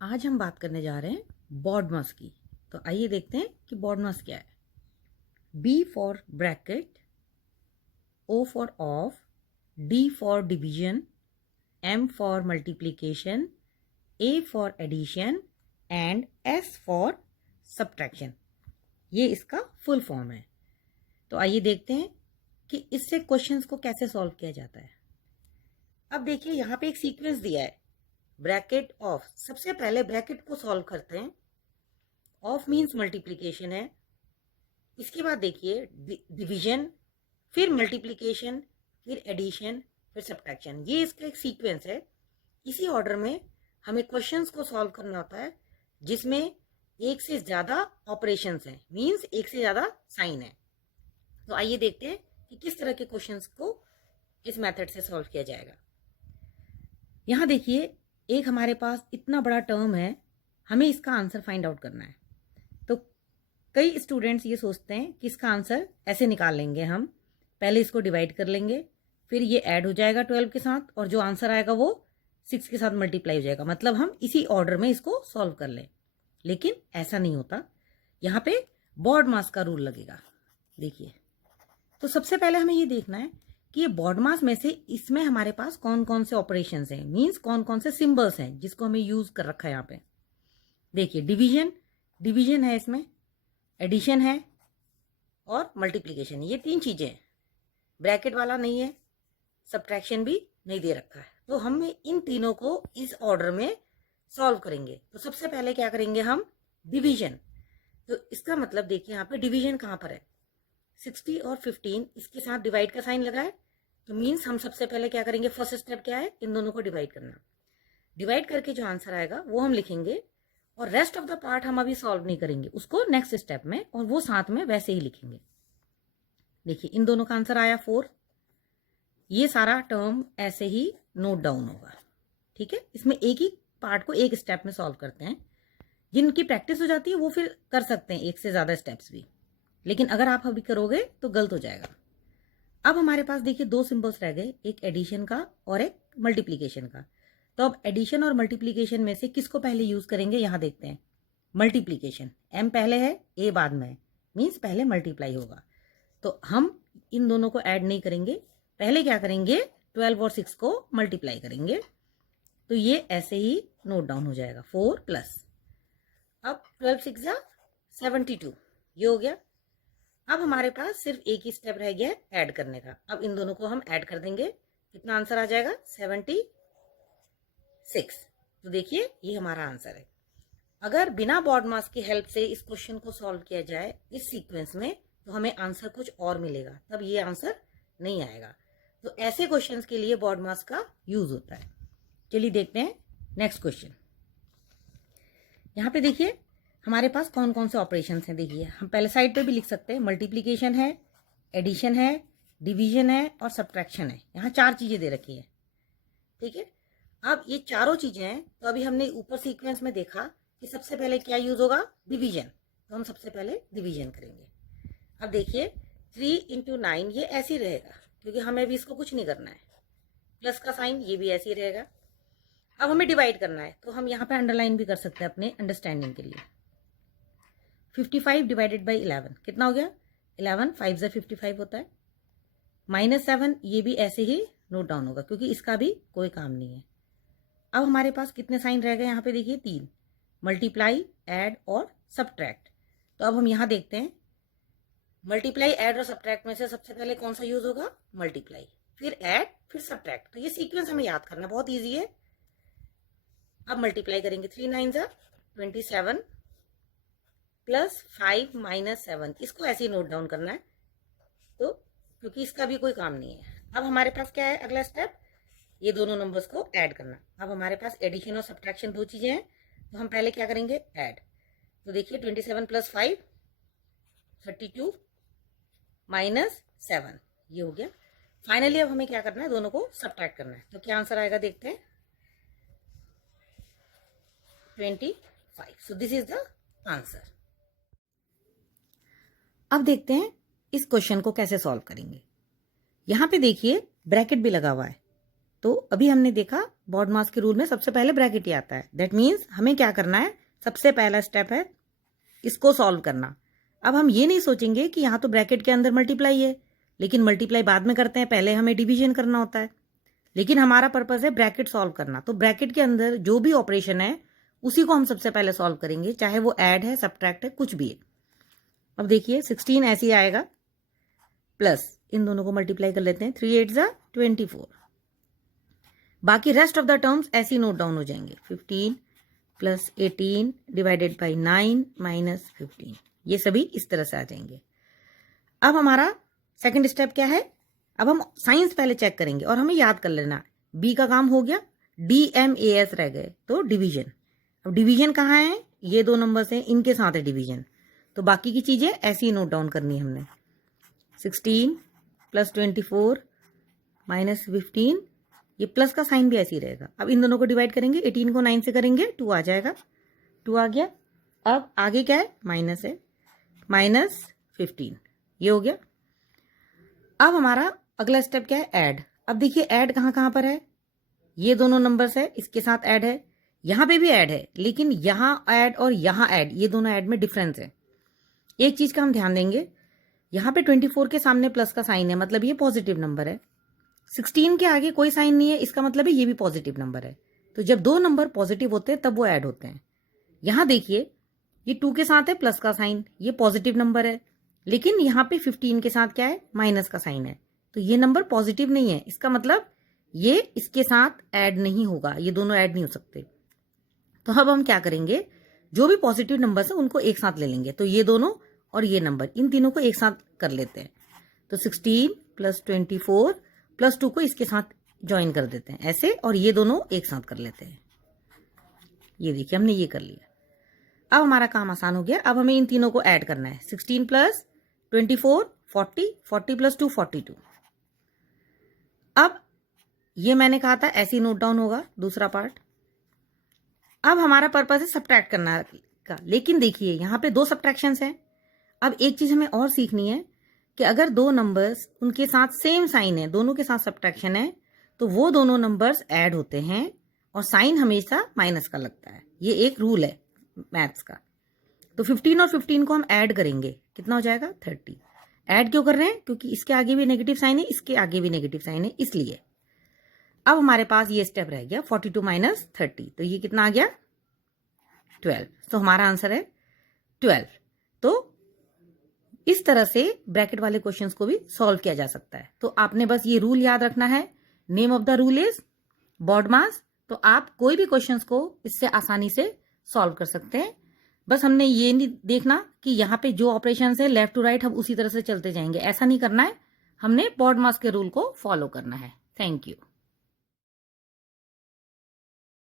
आज हम बात करने जा रहे हैं BODMAS की। तो आइए देखते हैं कि BODMAS क्या है। B for bracket, O for of, D for division, M for multiplication, A for addition and S for subtraction. ये इसका फुल फॉर्म है। तो आइए देखते हैं कि इससे क्वेश्चंस को कैसे सॉल्व किया जाता है। अब देखिए यहाँ पे एक सीक्वेंस दिया है, ब्रैकेट ऑफ। सबसे पहले ब्रैकेट को सॉल्व करते हैं। ऑफ मीन्स मल्टीप्लिकेशन है। इसके बाद देखिए डिवीजन, फिर मल्टीप्लिकेशन, फिर एडिशन, फिर सब्ट्रैक्शन। ये इसका एक सीक्वेंस है। इसी ऑर्डर में हमें क्वेश्चंस को सॉल्व करना होता है जिसमें एक से ज्यादा ऑपरेशंस हैं, मीन्स एक से ज्यादा साइन है। तो आइए देखते हैं कि किस तरह के क्वेश्चंस को इस मेथड से सॉल्व किया जाएगा। यहां देखिए एक हमारे पास इतना बड़ा टर्म है, हमें इसका आंसर फाइंड आउट करना है। तो कई स्टूडेंट्स ये सोचते हैं कि इसका आंसर ऐसे निकाल लेंगे, हम पहले इसको डिवाइड कर लेंगे, फिर ये ऐड हो जाएगा 12 के साथ और जो आंसर आएगा वो 6 के साथ मल्टीप्लाई हो जाएगा, मतलब हम इसी ऑर्डर में इसको सॉल्व कर लें। लेकिन ऐसा नहीं होता, यहाँ पे BODMAS का रूल लगेगा। देखिए, तो सबसे पहले हमें ये देखना है कि ये BODMAS में से इसमें हमारे पास कौन कौन से ऑपरेशंस हैं, मींस कौन कौन से सिंबल्स हैं जिसको हमें यूज कर रखा है यहाँ पे। देखिए डिवीजन है, इसमें एडिशन है और मल्टीप्लिकेशन, ये तीन चीजें हैं। ब्रैकेट वाला नहीं है, सब्ट्रैक्शन भी नहीं दे रखा है। तो हम इन तीनों को इस ऑर्डर में सॉल्व करेंगे। तो सबसे पहले क्या करेंगे हम, डिवीजन। तो इसका मतलब देखिए यहाँ पे डिवीजन कहाँ पर है, 60 और 15, इसके साथ डिवाइड का साइन लगा है। तो मीन्स हम सबसे पहले क्या करेंगे, फर्स्ट स्टेप क्या है, इन दोनों को डिवाइड करना। डिवाइड करके जो आंसर आएगा वो हम लिखेंगे और रेस्ट ऑफ द पार्ट हम अभी सॉल्व नहीं करेंगे, उसको नेक्स्ट स्टेप में, और वो साथ में वैसे ही लिखेंगे। देखिए इन दोनों का आंसर आया 4। ये सारा टर्म ऐसे ही नोट डाउन होगा, ठीक है। इसमें एक ही पार्ट को एक स्टेप में सॉल्व करते हैं। जिनकी प्रैक्टिस हो जाती है वो फिर कर सकते हैं एक से ज्यादा स्टेप्स भी, लेकिन अगर आप अभी करोगे तो गलत हो जाएगा। अब हमारे पास देखिए दो सिंबल्स रह गए, एक एडिशन का और एक मल्टीप्लिकेशन का। तो अब एडिशन और मल्टीप्लिकेशन में से किसको पहले यूज करेंगे, यहां देखते हैं। मल्टीप्लिकेशन, m पहले है a बाद में है, मीन्स पहले मल्टीप्लाई होगा। तो हम इन दोनों को ऐड नहीं करेंगे, पहले क्या करेंगे, 12 और 6 को मल्टीप्लाई करेंगे। तो ये ऐसे ही नोट डाउन हो जाएगा, 4 प्लस, अब 12 6 जा 72, ये हो गया। अब हमारे पास सिर्फ एक ही स्टेप रह गया है ऐड करने का। अब इन दोनों को हम ऐड कर देंगे, कितना आंसर आ जाएगा, 76। तो देखिए ये हमारा आंसर है। अगर बिना BODMAS की हेल्प से इस क्वेश्चन को सॉल्व किया जाए इस सीक्वेंस में, तो हमें आंसर कुछ और मिलेगा, तब ये आंसर नहीं आएगा। तो ऐसे क्वेश्चंस के लिए BODMAS का यूज होता है। चलिए देखते हैं नेक्स्ट क्वेश्चन। यहाँ पे देखिए हमारे पास कौन कौन से ऑपरेशंस हैं। देखिए हम पहले साइड पे भी लिख सकते हैं, मल्टीप्लिकेशन है, एडिशन है, डिवीजन है और सब्ट्रैक्शन है। यहाँ 4 चीजें दे रखी है, ठीक है। अब ये चारों चीजें हैं, तो अभी हमने ऊपर सीक्वेंस में देखा कि सबसे पहले क्या यूज होगा, डिवीजन। तो हम सबसे पहले डिवीजन करेंगे। अब देखिए 3 × 9 ये ऐसे ही रहेगा, क्योंकि हमें भी इसको कुछ नहीं करना है। प्लस का साइन ये भी ऐसे ही रहेगा। अब हमें डिवाइड करना है, तो हम यहाँ पे अंडरलाइन भी कर सकते हैं अपने अंडरस्टैंडिंग के लिए। 55 डिवाइडेड बाई 11 कितना हो गया, 11 5 से 55 होता है। -7 ये भी ऐसे ही नोट डाउन होगा, क्योंकि इसका भी कोई काम नहीं है। अब हमारे पास कितने साइन रह गए यहाँ पे, देखिए 3, मल्टीप्लाई, ऐड और सब्ट्रैक्ट। तो अब हम यहाँ देखते हैं, मल्टीप्लाई, ऐड और सब्ट्रैक्ट में से सबसे पहले कौन सा यूज होगा, मल्टीप्लाई, फिर ऐड, फिर सब्ट्रैक्ट। तो ये सीक्वेंस हमें याद करना बहुत ईजी है। अब मल्टीप्लाई करेंगे, 3 9 जा 27 प्लस 5 - 7, इसको ऐसे ही नोट डाउन करना है, तो क्योंकि इसका भी कोई काम नहीं है। अब हमारे पास क्या है अगला स्टेप, ये दोनों नंबर्स को ऐड करना। अब हमारे पास एडिशन और सब्ट्रैक्शन दो चीजें हैं, तो हम पहले क्या करेंगे, ऐड। तो देखिए 27 + 5 32 - 7, ये हो गया। फाइनली अब हमें क्या करना है, दोनों को सब्ट्रैक्ट करना है। तो क्या आंसर आएगा देखते हैं, 25। So this is the answer. अब देखते हैं इस क्वेश्चन को कैसे सॉल्व करेंगे। यहां पे देखिए ब्रैकेट भी लगा हुआ है। तो अभी हमने देखा बॉड मास के रूल में सबसे पहले ब्रैकेट ही आता है। दैट मीन्स हमें क्या करना है, सबसे पहला स्टेप है इसको सॉल्व करना। अब हम ये नहीं सोचेंगे कि यहाँ तो ब्रैकेट के अंदर मल्टीप्लाई है, लेकिन मल्टीप्लाई बाद में करते हैं, पहले हमें डिवीजन करना होता है। लेकिन हमारा पर्पस है ब्रैकेट सॉल्व करना, तो ब्रैकेट के अंदर जो भी ऑपरेशन है उसी को हम सबसे पहले सॉल्व करेंगे, चाहे वो ऐड है, सब्ट्रैक्ट है, कुछ भी है। अब देखिए 16 ऐसे ही आएगा, प्लस इन दोनों को मल्टीप्लाई कर लेते हैं, 3 8 जा 24। बाकी रेस्ट ऑफ द टर्म्स ऐसे ही नोट डाउन हो जाएंगे। 15 प्लस 18 डिवाइडेड बाई 9 माइनस 15, ये सभी इस तरह से आ जाएंगे। अब हमारा सेकंड स्टेप क्या है, अब हम साइंस पहले चेक करेंगे और हमें याद कर लेना, बी का काम हो गया, DMAS रह गए तो डिवीजन। अब डिवीजन कहाँ है, ये दो नंबर्स हैं, इनके साथ है डिवीजन, तो बाकी की चीजें ऐसे ही नोट डाउन करनी है हमने। 16 प्लस 24 माइनस 15, ये प्लस का साइन भी ऐसे ही रहेगा। अब इन दोनों को डिवाइड करेंगे, 18 को 9 से करेंगे 2 आ जाएगा, 2 आ गया। अब आगे क्या है, माइनस है, माइनस 15, ये हो गया। अब हमारा अगला स्टेप क्या है, ऐड। अब देखिए ऐड कहाँ कहाँ पर है, ये दोनों नंबर्स है, इसके साथ ऐड है, यहां पे भी ऐड है, लेकिन यहां ऐड और यहां ऐड, ये दोनों ऐड में डिफरेंस है। एक चीज का हम ध्यान देंगे, यहां पे 24 के सामने प्लस का साइन है, मतलब ये पॉजिटिव नंबर है। 16 के आगे कोई साइन नहीं है, इसका मतलब है ये भी पॉजिटिव नंबर है। तो जब दो नंबर पॉजिटिव होते हैं तब वो ऐड होते हैं। यहां देखिए ये 2 के साथ है प्लस का साइन, ये पॉजिटिव नंबर है, लेकिन यहाँ पे 15 के साथ क्या है, माइनस का साइन है, तो ये नंबर पॉजिटिव नहीं है, इसका मतलब ये इसके साथ ऐड नहीं होगा, ये दोनों ऐड नहीं हो सकते। तो अब हम क्या करेंगे, जो भी पॉजिटिव नंबर्स है उनको एक साथ ले लेंगे, तो ये दोनों और ये नंबर, इन तीनों को एक साथ कर लेते हैं। तो 16 प्लस 24 प्लस 2 को इसके साथ ज्वाइन कर देते हैं ऐसे, और ये दोनों एक साथ कर लेते हैं। ये देखिए हमने ये कर लिया। अब हमारा काम आसान हो गया। अब हमें इन तीनों को ऐड करना है, 16 प्लस 24 40, 40 प्लस 2 42। अब ये मैंने कहा था ऐसे ही नोट डाउन होगा दूसरा पार्ट। अब हमारा पर्पस है सब्ट्रैक्ट करना का, लेकिन देखिए यहाँ पे 2 सब्ट्रैक्शंस हैं। अब एक चीज हमें और सीखनी है कि अगर 2 नंबर्स उनके साथ सेम साइन है, दोनों के साथ सब्ट्रैक्शन है, तो वो दोनों नंबर्स ऐड होते हैं और साइन हमेशा माइनस का लगता है। ये एक रूल है मैथ्स का। तो 15 और 15 को हम ऐड करेंगे, कितना हो जाएगा 30। ऐड क्यों कर रहे हैं, क्योंकि इसके आगे भी नेगेटिव साइन है, इसके आगे भी नेगेटिव साइन है, इसलिए। अब हमारे पास ये स्टेप रह गया 42 माइनस 30, तो ये कितना आ गया 12। तो हमारा आंसर है 12। तो इस तरह से ब्रैकेट वाले क्वेश्चंस को भी सॉल्व किया जा सकता है। तो आपने बस ये रूल याद रखना है, name of the rule is BODMAS। तो आप कोई भी क्वेश्चंस को इससे आसानी से सॉल्व कर सकते हैं। बस हमने ये नहीं देखना कि यहाँ पे जो ऑपरेशंस है लेफ्ट टू राइट हम उसी तरह से चलते जाएंगे, ऐसा नहीं करना है, हमने BODMAS के रूल को फॉलो करना है। Thank you.